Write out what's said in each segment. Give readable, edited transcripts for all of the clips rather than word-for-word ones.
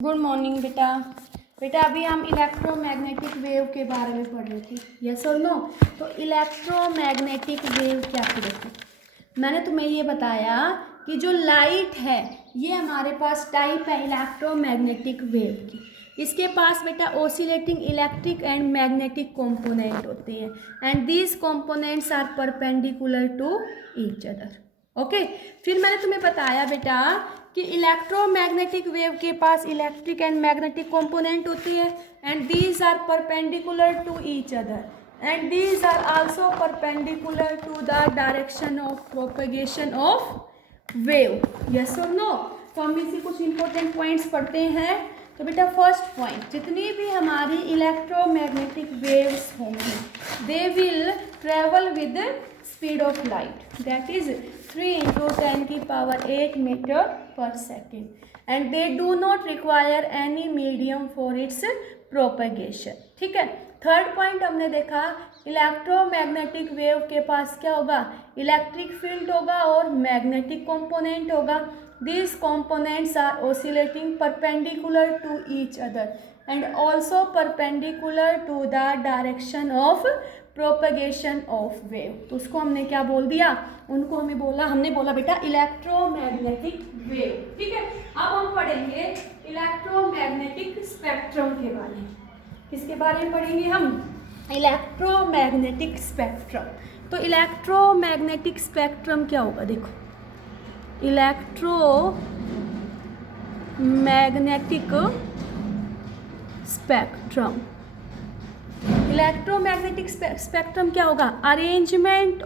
Good morning बेटा। बेटा अभी हम इलेक्ट्रोमैग्नेटिक वेव के बारे में पढ़ रहे थे, यस और नो। तो इलेक्ट्रोमैग्नेटिक वेव क्या थी? देखो मैंने तुम्हें ये बताया कि जो लाइट है ये हमारे पास टाइप है इलेक्ट्रोमैग्नेटिक वेव की। इसके पास बेटा oscillating electric and magnetic component होते हैं and these components are perpendicular to each other. Okay, फिर मैंने तुम्हें बताया बेटा कि इलेक्ट्रोमैग्नेटिक वेव के पास इलेक्ट्रिक एंड मैग्नेटिक कंपोनेंट होती है and these are perpendicular to each other and these are also perpendicular to the direction of propagation of wave. Yes और नो। तो हम इसी कुछ इंपॉर्टेंट पॉइंट्स पढ़ते हैं। तो बेटा फर्स्ट पॉइंट, जितनी भी हमारी इलेक्ट्रोमैग्नेटिक वेव्स होंगी they will travel with speed of light, that is 3 × 10⁸ metre per second and they do not require any medium for its propagation. ठीक है। थर्ड पॉइंट हमने देखा इलेक्ट्रोमैग्नेटिक वेव के पास क्या होगा, इलेक्ट्रिक फील्ड होगा और मैग्नेटिक कंपोनेंट होगा। These components are oscillating perpendicular to each other and also perpendicular to the direction of propagation of wave। तो उसको हमने क्या बोल दिया, उनको हमने बोला बेटा इलेक्ट्रोमैग्नेटिक वेव। ठीक है। अब हम पढ़ेंगे इलेक्ट्रोमैग्नेटिक स्पेक्ट्रम के बारे में। किसके बारे में पढ़ेंगे हम? Electromagnetic spectrum. तो इलेक्ट्रोमैग्नेटिक स्पेक्ट्रम क्या होगा? देखो इलेक्ट्रोमैग्नेटिक स्पेक्ट्रम, इलेक्ट्रोमैग्नेटिक स्पेक्ट्रम क्या होगा? Arrangement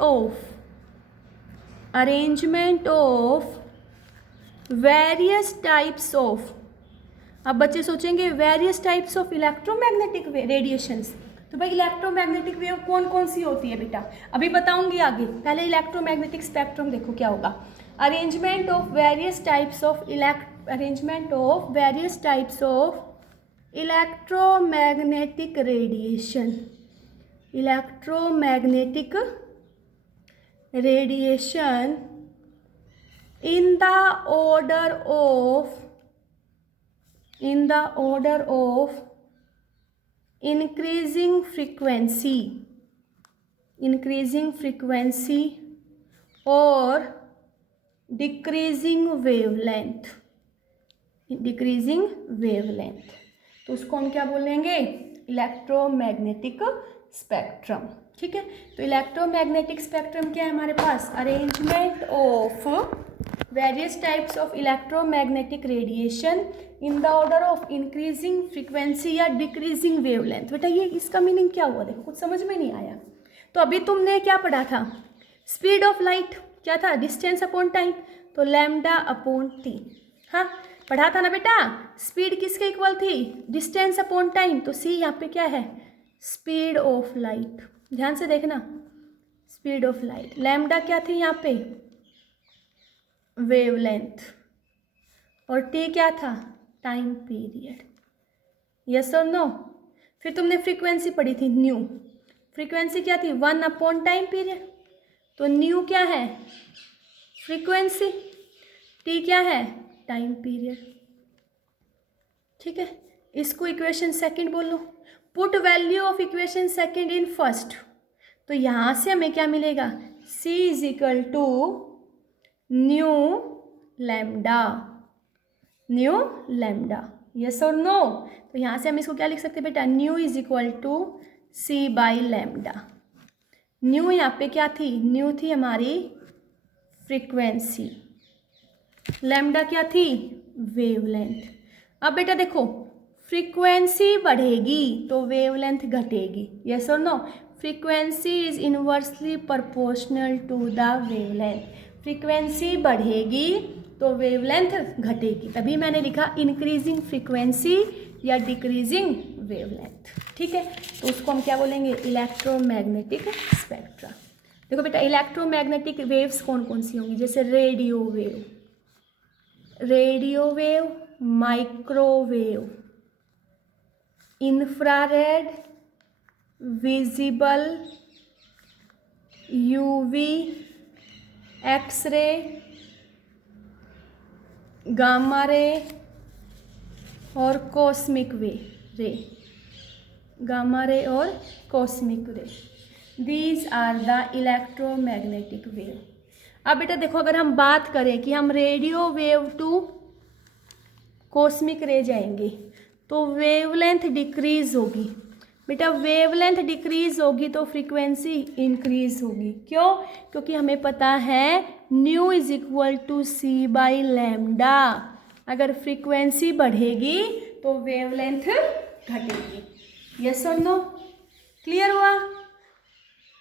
of various types of. अब बच्चे सोचेंगे various types of electromagnetic radiations. तो भाई इलेक्ट्रोमैग्नेटिक वेव कौन कौन सी होती है बेटा? अभी बताऊंगी आगे। पहले इलेक्ट्रोमैग्नेटिक स्पेक्ट्रम देखो क्या होगा। Arrangement of various types of electromagnetic radiation, electromagnetic radiation in the order of increasing frequency or decreasing wavelength। तो उसको हम क्या बोलेंगे? Electromagnetic spectrum. ठीक है। तो इलेक्ट्रोमैग्नेटिक स्पेक्ट्रम क्या है हमारे पास? Arrangement of various types of electromagnetic radiation in the order of increasing frequency या डिक्रीजिंग वेवलेंथ। बेटा ये इसका मीनिंग क्या हुआ? देखो कुछ समझ में नहीं आया। तो अभी तुमने क्या पढ़ा था? स्पीड ऑफ लाइट क्या था? डिस्टेंस अपॉन टाइम, तो लैम्डा अपॉन टी। हाँ पढ़ा था ना बेटा। स्पीड किसके इक्वल थी? Distance upon time. तो सी यहाँ पे क्या है? Speed of light. ध्यान से देखना, स्पीड ऑफ लाइट। लैम्डा क्या थी यहाँ पे? वेवलेंथ। और टी क्या था? Time period. यस और नो। फिर तुमने फ्रीक्वेंसी पढ़ी थी, न्यू। फ्रीक्वेंसी क्या थी? 1 अपॉन टाइम पीरियड। तो न्यू क्या है? फ्रीक्वेंसी। टी क्या है? Time period. ठीक है। इसको इक्वेशन सेकंड बोलो। Put value of equation second in first. तो यहाँ से हमें क्या मिलेगा? C is equal to nu lambda. Yes और नो। तो यहाँ से हम इसको क्या लिख सकते हैं बेटा? न्यू इज इक्वल टू C/लैम्डा। न्यू यहाँ पे क्या थी? न्यू थी हमारी फ्रीक्वेंसी। लैम्डा क्या थी? वेवलेंथ। अब बेटा देखो फ्रीक्वेंसी बढ़ेगी तो वेवलेंथ घटेगी। यस और no. Frequency is inversely proportional to the wavelength. Frequency बढ़ेगी तो वेवलेंथ घटेगी, तभी मैंने लिखा इंक्रीजिंग फ्रीक्वेंसी या डिक्रीजिंग वेवलेंथ। ठीक है। तो उसको हम क्या बोलेंगे? Electromagnetic spectra. देखो बेटा इलेक्ट्रोमैग्नेटिक वेव्स कौन कौन सी होंगी? जैसे radio wave, microwave, infrared, visible, UV, x ray, gamma ray, और कॉस्मिक रे, गामा रे और cosmic ray, these are the electromagnetic wave. अब बेटा देखो, अगर हम बात करें कि हम रेडियो वेव टू कॉस्मिक रे जाएंगे तो वेवलेंथ डिक्रीज होगी। बेटा वेवलेंथ डिक्रीज होगी तो फ्रीक्वेंसी इंक्रीज होगी। क्यों? क्योंकि हमें पता है nu is equal to C by lambda. अगर फ्रीक्वेंसी बढ़ेगी तो वेवलेंथ घटेगी। यस और नो? क्लियर हुआ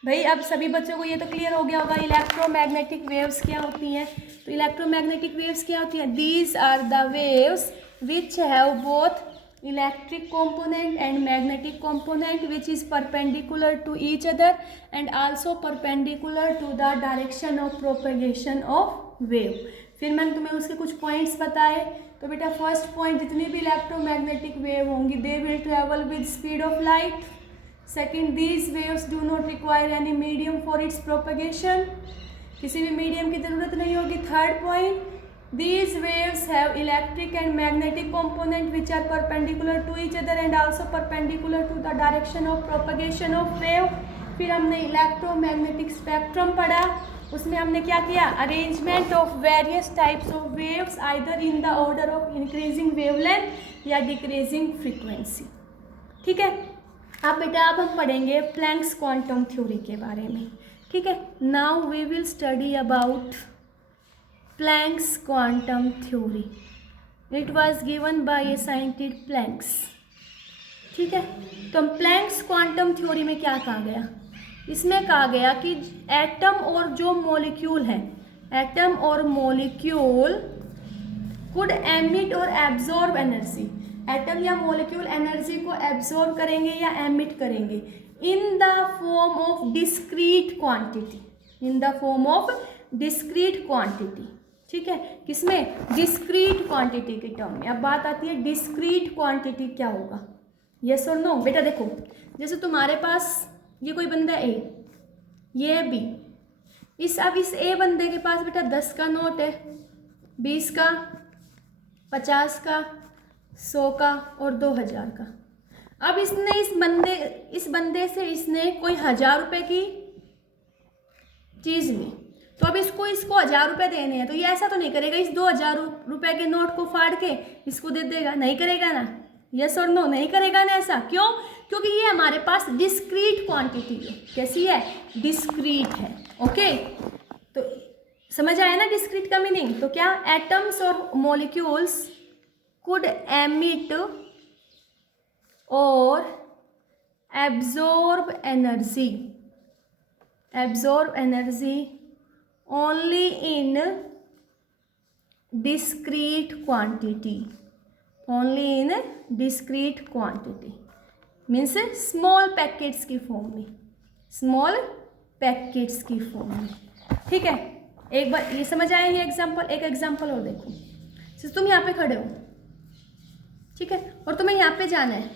भाई? अब सभी बच्चों को ये तो क्लियर हो गया होगा इलेक्ट्रोमैग्नेटिक वेव्स क्या होती हैं। तो इलेक्ट्रोमैग्नेटिक वेव्स क्या होती हैं? These are the waves which have both electric component and magnetic component which is perpendicular to each other and also perpendicular to the direction of propagation of wave। फिर मैंने तुम्हें उसके कुछ पॉइंट्स बताए। तो बेटा फर्स्ट पॉइंट, जितनी भी इलेक्ट्रोमैग्नेटिक वेव होंगी they will travel with speed of light. Second, these waves do not require any medium for it's propagation, किसी भी मीडियम की जरूरत नहीं होगी। Third point, these waves have electric and magnetic component which are perpendicular to each other and also perpendicular to the direction of propagation of wave। फिर हमने electromagnetic spectrum पढ़ा, उसमें हमने क्या किया? Arrangement of various types of waves either in the order of increasing wavelength या decreasing frequency. ठीक है। अब बेटा अब हम पढ़ेंगे प्लैंक्स क्वांटम थ्योरी के बारे में। ठीक है। Now we will study about Planck's quantum theory. It was given by a scientist Planck। ठीक है। तो Planck's quantum theory में क्या कहा गया? इसमें कहा गया कि एटम और जो मॉलिक्यूल है, एटम और मॉलिक्यूल कुड एमिट और एब्जॉर्ब एनर्जी। एटम या मॉलिक्यूल एनर्जी को एब्जॉर्ब करेंगे या एमिट करेंगे in the form of discrete quantity, in the form of discrete quantity. ठीक है। किसमें? डिस्क्रीट क्वांटिटी के टर्म में। अब बात आती है डिस्क्रीट क्वांटिटी क्या होगा। यस और नो? बेटा देखो, जैसे तुम्हारे पास ये कोई बंदा ए, ये बी, अब इस ए बंदे के पास बेटा 10 का नोट है, 20 का, 50 का, 100 का और 2000 का। अब इसने इस बंदे से इसने कोई 1000 रुपये की चीज़ ली, तो अब इसको 1000 रुपये देने हैं, तो ये ऐसा तो नहीं करेगा इस 2000 रुपये के नोट को फाड़ के इसको दे देगा, नहीं करेगा ना। यस और नो? नहीं करेगा ना ऐसा। क्यों? क्योंकि ये हमारे पास डिस्क्रीट क्वांटिटी है। कैसी है? डिस्क्रीट है। ओके, तो समझ आया ना डिस्क्रीट का मीनिंग? तो क्या एटम्स और मॉलिक्यूल्स कुड एमिट और absorb energy only in discrete quantity, only in discrete quantity means small packets की फॉर्म में, small packets की फॉर्म में। ठीक है। एक बार ये समझ आया ये एग्जांपल। एक एग्जांपल और देखो, जैसे तुम यहाँ पे खड़े हो, ठीक है, और तुम्हें यहाँ पे जाना है,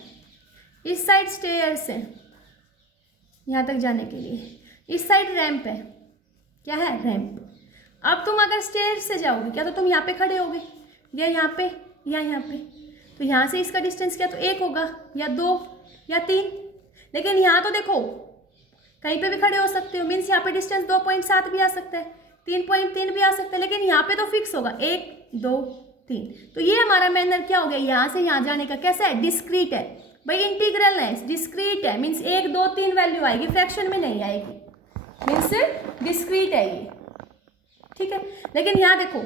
इस साइड स्टेयर्स है यहाँ तक जाने के लिए, इस साइड रैंप है। क्या है? रैंप। अब तुम अगर स्टेयर से जाओगे क्या तो तुम यहाँ पे खड़े होगे, या यहाँ पे या यहाँ पे, तो यहाँ से इसका डिस्टेंस क्या तो 1 होगा या 2 या 3। लेकिन यहाँ तो देखो कहीं पे भी खड़े हो सकते हो, मीन्स यहाँ पे डिस्टेंस 2.7 भी आ सकता है, 3.3 भी आ सकता है, लेकिन यहाँ पे तो फिक्स होगा 1 2 3। तो ये हमारा मेथड क्या हो गया? यहाँ से यहाँ जाने का कैसा है? डिस्क्रीट है भाई, इंटीग्रल है, डिस्क्रीट है, मीन्स 1 2 3 वैल्यू आएगी, फ्रैक्शन में नहीं आएगी, मीन्स डिस्क्रीट है ये। ठीक है। लेकिन यहाँ देखो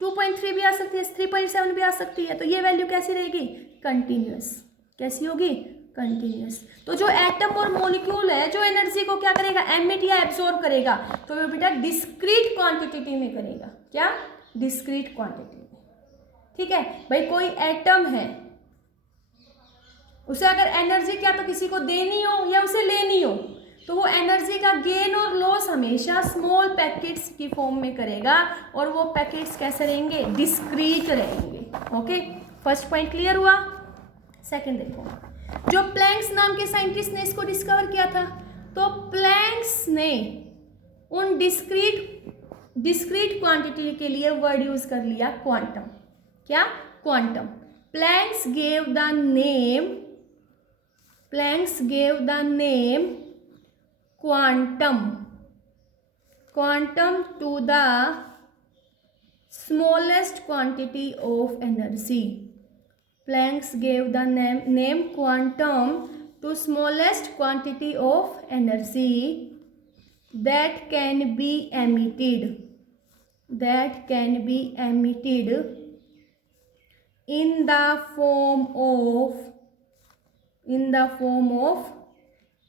2.3 भी आ सकती है, 3.7 भी आ सकती है, तो ये वैल्यू कैसी रहेगी? कंटिन्यूअस। कैसी होगी? कंटिन्यूअस। तो जो एटम और मॉलिक्यूल है जो एनर्जी को क्या करेगा? एमिट या एब्जॉर्ब करेगा, तो वो बेटा डिस्क्रीट क्वांटिटी में करेगा। क्या? डिस्क्रीट क्वांटिटी में। ठीक है भाई, कोई एटम है, उसे अगर एनर्जी क्या तो किसी को देनी हो या उसे लेनी हो, तो वो एनर्जी का गेन और लॉस हमेशा स्मॉल पैकेट्स की फॉर्म में करेगा, और वो पैकेट्स कैसे रहेंगे? डिस्क्रीट रहेंगे। ओके, फर्स्ट पॉइंट क्लियर हुआ। सेकंड देखो, जो प्लैंक्स नाम के साइंटिस्ट ने इसको डिस्कवर किया था, तो प्लैंक्स ने उन डिस्क्रीट क्वांटिटी के लिए वर्ड यूज कर लिया क्वांटम। क्या? Quantum. Planck gave the name quantum to the smallest quantity of energy. Planck gave the name quantum to smallest quantity of energy that can be emitted in the form of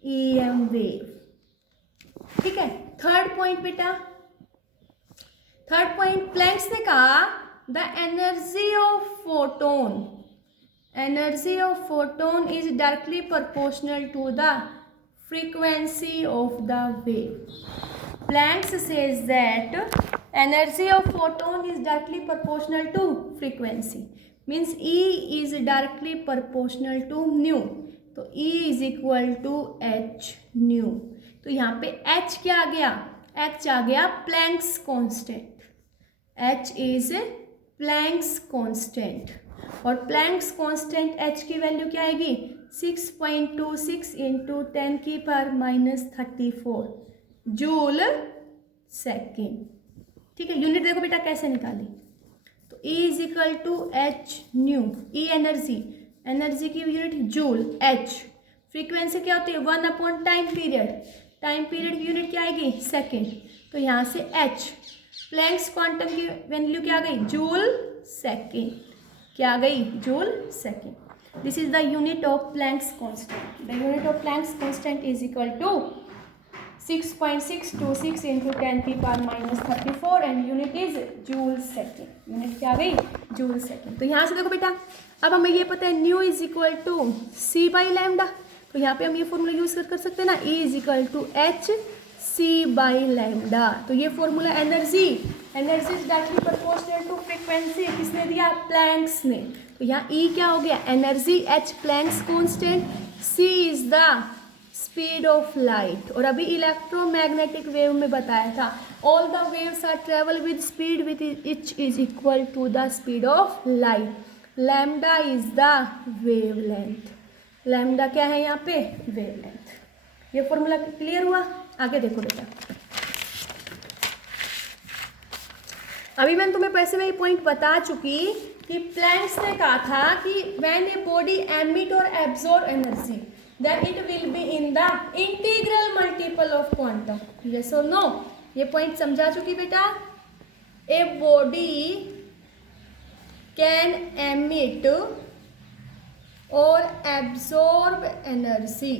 EM wave. ठीक है, third point बेटा, third point Planck's ने कहा the energy of photon is directly proportional to the frequency of the wave. Planck says that energy of photon is directly proportional to frequency, means E is directly proportional to nu. तो E is equal to h nu. तो यहाँ पे h क्या आ गया? h आ गया Planck's constant. h is Planck's constant और Planck's constant h की value क्या आएगी? 6.26 इंटू 10⁻34 जूल सेकेंड. ठीक है, यूनिट देखो बेटा कैसे निकाली. तो E is equal to h nu. E energy की यूनिट जूल. h फ्रीक्वेंसी क्या होती है? 1/टाइम पीरियड. टाइम पीरियड की यूनिट क्या आएगी? सेकेंड. तो यहाँ से h प्लैंक्स क्वांटम की वैल्यू क्या आ गई? Joule second. क्या आ गई? Joule second. This is the unit of Planck's constant. The unit of Planck's constant is equal to 6.626 into 10⁻34 and unit is joule second. Unit क्या आ गई? joule second. तो यहाँ से देखो बेटा, अब हमें ये पता है nu is equal to C by lambda. तो यहाँ पे हम ये फॉर्मूला यूज कर सकते हैं ना, E is equal to h c by lambda. तो ये formula energy is directly proportional to frequency किसने दिया? प्लैंक्स ने. तो यहाँ E क्या हो गया? Energy h Planck's constant, C is the speed of light. और अभी इलेक्ट्रोमैग्नेटिक वेव में बताया था all the waves are travel with speed with each is equal to the speed of light. Lambda is the wavelength. Lambda क्या है यहाँ पे? Wavelength. ये फॉर्मूला क्लियर हुआ? आगे देखो बेटा, अभी मैंने तुम्हें पैसे में ये पॉइंट बता चुकी कि प्लैंक्स ने कहा था कि व्हेन ए बॉडी एमिट और absorb energy that it will be in the integral multiple of quantum. Yes और नो? ये पॉइंट समझा चुकी बेटा. ए बॉडी कैन एमिट और absorb energy.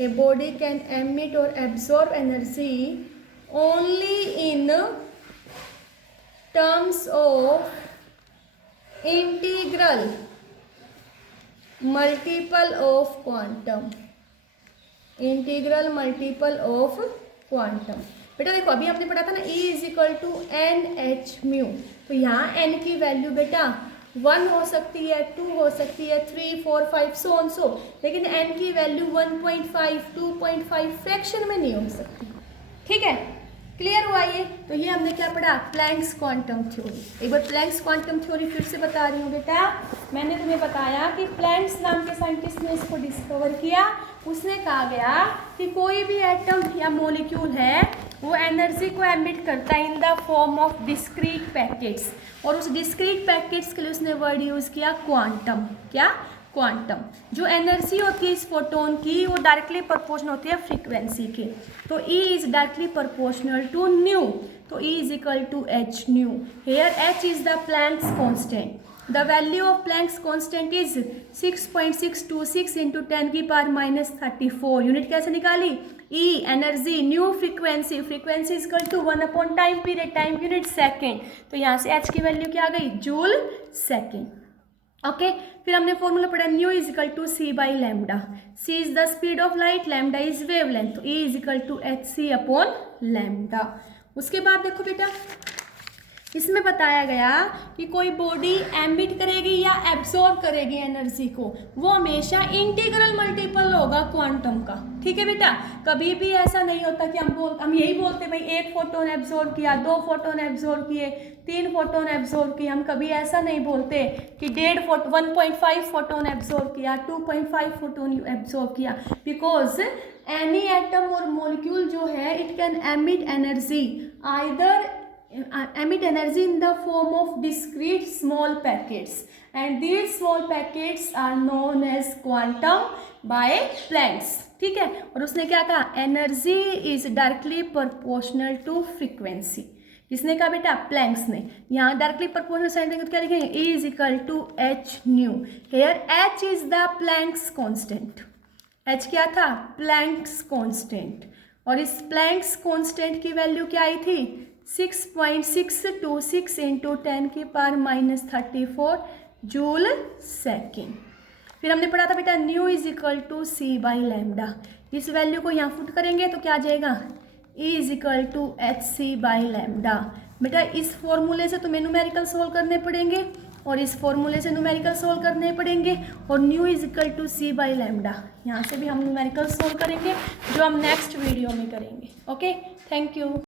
A body can emit और absorb energy only in terms of integral multiple of quantum. Integral multiple of quantum. बेटा देखो अभी आपने पढ़ा था ना E is equal to n h nu. तो यहाँ n की वैल्यू बेटा 1 हो सकती है, 2 हो सकती है, 3, 4, 5 सो ऑन सो, लेकिन n की वैल्यू 1.5, 2.5 फ्रैक्शन में नहीं हो सकती. ठीक है, क्लियर हुआ ये? तो ये हमने क्या पढ़ा? Planck's quantum theory. एक बार प्लैंक्स क्वांटम थ्योरी फिर से बता रही हूँ बेटा. मैंने तुम्हें बताया कि प्लैंक्स नाम के साइंटिस्ट ने इसको डिस्कवर किया. उसने कहा गया कि कोई भी एटम या मॉलिक्यूल है वो एनर्जी को एमिट करता है in the form of discrete packets. और उस डिस्क्रीट पैकेट्स के लिए उसने वर्ड यूज़ किया क्वांटम. क्या? क्वांटम. जो एनर्जी होती है इस फोटोन की वो डायरेक्टली प्रोपोर्शनल होती है फ्रीक्वेंसी के. तो E is directly proportional to nu. तो E is equal to h nu. Here h is the Planck's constant. The value of Planck's constant is 6.626 into 10⁻34. Unit कैसे निकाली? E energy, nu frequency, frequency is equal to 1/टाइम period, time unit second. तो यहाँ से h की value क्या आ गई? Joule second. ओके, फिर हमने फॉर्मूला पढ़ा nu is equal to C by lambda. C is the speed of light, lambda is wavelength. तो E is equal to h c upon lambda. उसके बाद देखो बेटा इसमें बताया गया कि कोई बॉडी एमिट करेगी या एब्जॉर्ब करेगी एनर्जी को, वो हमेशा इंटीग्रल मल्टीपल होगा क्वांटम का। ठीक है बेटा, कभी भी ऐसा नहीं होता कि हम यही बोलते भाई 1 फोटोन एब्जॉर्ब किया, 2 फोटोन एब्जॉर्ब किए, 3 फोटोन एब्जॉर्ब किए। हम कभी ऐसा नहीं बोलते कि 1.5 फोटोन एब्जॉर्ब किया, 2.5 फोटोन एब्जॉर्ब किया, बिकॉज एनी एटम और मॉलिक्यूल जो है it can emit energy, either emit energy in the form of discrete small packets, and these small packets are known as quantum by Planck's। ठीक है, और उसने क्या कहा, energy is directly proportional to frequency. किसने कहा बेटा, प्लैंक्स ने। यहाँ डायरेक्टली प्रोपोर्शनल साइन तो क्या लिखेंगे, E is equal to h nu. Here h is the Planck's constant. H क्या था, प्लैंक्स कांस्टेंट, और इस प्लैंक्स कांस्टेंट की वैल्यू क्या आई थी, 6.626 इंटू 10⁻34 जूल सेकेंड। फिर हमने पढ़ा था बेटा nu is equal to C by lambda. इस वैल्यू को यहाँ पुट करेंगे तो क्या आ जाएगा, E is equal to h c by lambda. बेटा इस फॉर्मूले से तुम्हें न्यूमेरिकल सोल्व करने पड़ेंगे और इस फॉर्मूले से न्यूमेरिकल सोल्व करने पड़ेंगे, और nu is equal to C by lambda यहाँ से भी हम न्यूमेरिकल सोल्व करेंगे, जो हम नेक्स्ट वीडियो में करेंगे। Okay, thank you.